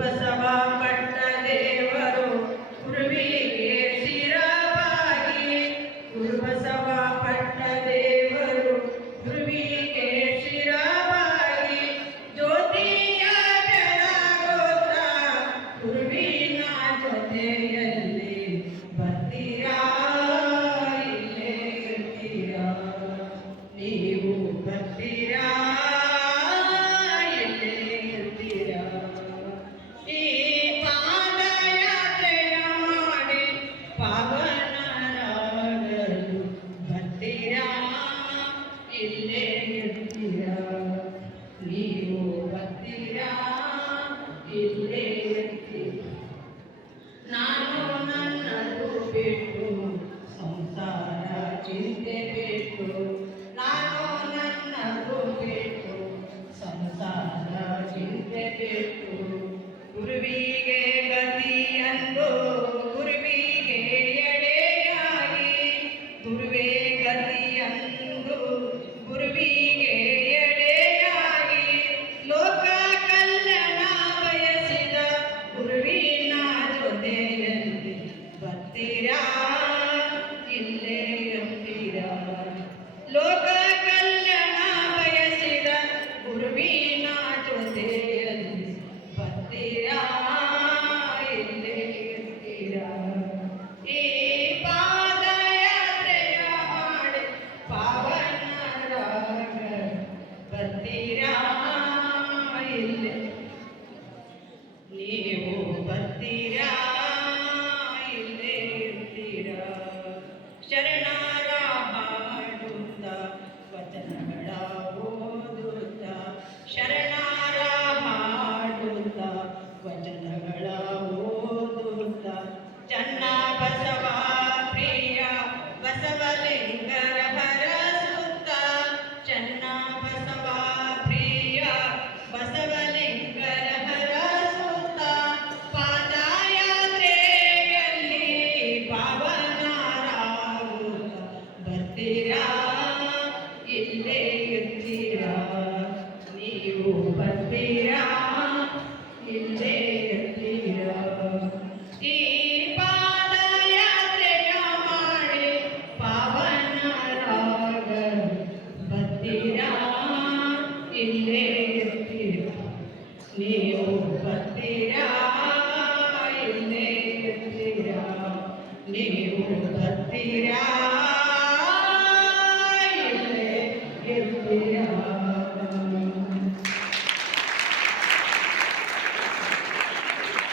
ಗುರುಬಸವ ಪಟ್ಟ ದೇವರು ಗುರುವಿಗೆ ಶಿರವಾಗಿ ಗುರುಬಸವ ಪಟ್ಟ ದೇವರು ಗುರುವಿಗೆ ಶಿರವಾಗಿ ಜ್ಯೋತಿಯ ಬೆಳಗೋತ ಗುರುವಿನ ಜೊತೆಯಲ್ಲಿ ಬರ್ತೀರಾ ಇಲ್ಲೇ ಇರ್ತೀರಾ ನೀವು ಬರ್ತೀರಾ ಪಾವನರಾಗಲು ಬರ್ತೀರಾ ಇಲ್ಲೇ ಇರ್ತೀರಾ ನೀವು ಬರ್ತೀರಾ ಇಲ್ಲೇ ಇರ್ತೀರಾ ನಾನು ನನ್ನದು ಬಿಟ್ಟು ಸಂಸಾರ ಚಿಂತೆ ಬಿಟ್ಟು ನಾನು ನನ್ನದು ಬಿಟ್ಟು ಸಂಸಾರ ಚಿಂತೆ ಬಿಟ್ಟು ಗುರುವಿಗೆ ಗತಿಯಂದು ಗುರುವಿಗೆ ಎಡೆಯಾಗಿ ಗುರುವೇ ಗತಿಯಂದು ಗುರುವಿಗೆ ಎಡೆಯಾಗಿ ಲೋಕ ಕಲ್ಯಾಣ ಬಯಸಿದ ಗುರುವಿನ ಜೊತೆಯಲ್ಲಿ ಬರ್ತೀರಾ ಇಲ್ಲೇ ಇರ್ತೀರಾ ಲೋಕ ಕಲ್ಯಾಣ ಬಯಸಿದ ಗುರುವಿನ ಜೊತೆಯಲ್ಲಿ ಬರ್ತೀರಾ ಇಲ್ಲೇ ಇರ್ತೀರಾ ಈ ಪಾದಯಾತ್ರೆಯ ಮಾಡಿ ಪಾವನರಾಗ ಬರ್ತೀರಾ ಇಲ್ಲೇ ನೀವು ಬರ್ತೀರಾ ಇಲ್ಲೇ ಇರ್ತೀರಾ ಶರಣರ ಹಾಡುತ್ತ ವಚನಗಳ ಓದುತ್ತ ಶರಣರ ಹಾಡುತ್ತ ವಚನಗಳ ಓದುತ್ತ ಚನ್ನ ಬಸವ ಪ್ರಿಯ ಬಸವಲಿಂಗರ ಹರಸುತ್ತ ಚನ್ನ ಬಸವ ಪ್ರಿಯ ಬಸವಲಿಂಗರ ಹರಸುತ್ತ ಪಾದಯಾತ್ರೆಯಲ್ಲಿ ಪಾವನರಾಗುತ್ತ ಬರ್ತೀರಾ ಇಲ್ಲೇ ಇರ್ತೀರಾ ನೀವು ಬರ್ತೀರಾ ಇಲ್ಲೇ ಇರ್ತೀರಾ ಈ ಪಾದಯಾತ್ರೆಯ ಮಾಡಿ ಪಾವನರಾಗ ಬರ್ತೀರಾ ಇಲ್ಲೇ ಇರ್ತೀರಾ ನೀವು ಬರ್ತೀರಾ ಇಲ್ಲೇ ಇರ್ತೀರಾ ನೀವು ಬರ್ತೀರಾ